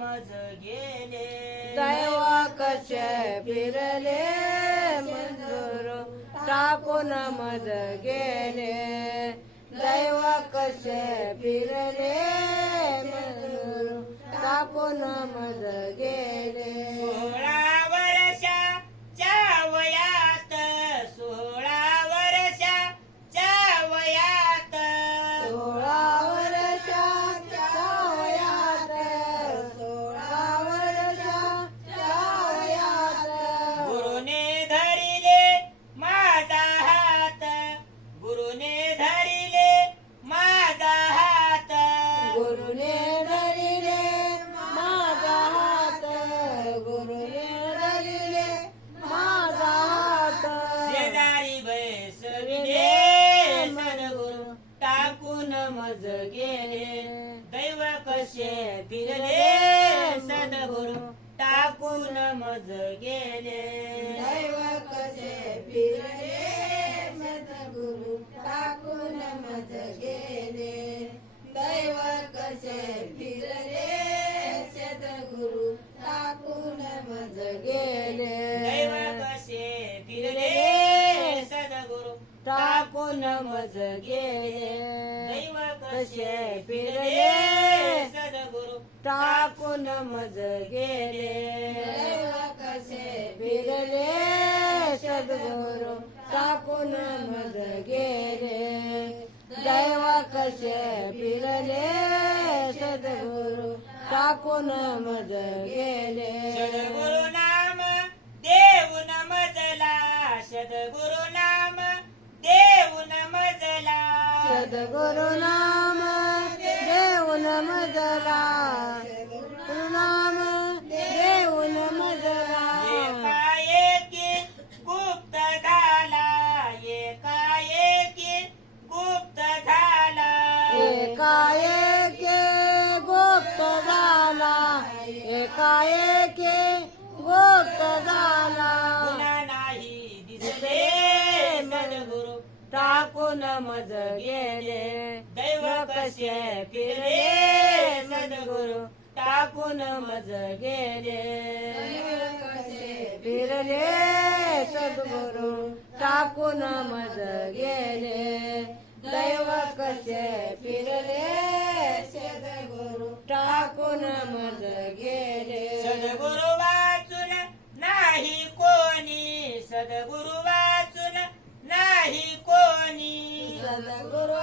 मज गेले. दैव कसे फिरले मंजूर टाकून मज गेले. दैव कसे फिरले मंजूर टाकून मज गेले. मज गेले दैव कसे फिरले? सद्गुरु टाकून मज गेले दैव कसे फिरले? सद्गुरु टाकून मज गेले दैव कसे फिरले? सद्गुरु टाकून मज गेले दैव कसे फिरले? सद्गुरु टाकून मज गेले कसे फिरले? सद्गुरु टाकून मज गेले. कसे फिरले सद्गुरु टाकून मज गेले. दैव कसे फिरले? सद्गुरु टाकून मज गेले. सद्गुरु नाम देऊन मजला सद्गुरु नाम देऊन मजला सद्गुरु नाम एकाएके गुप्त झाला नाही दिसले सद्गुरु टाकून मज गेले. दैव कसे फिरले सद्गुरु टाकून मज गेले. फिरले सद्गुरु टाकून मज गेले. दैव कसे फिरले सद्गुरु टाकून मज गेले. सद्गुरु वाचून नाही कोणी. सद्गुरु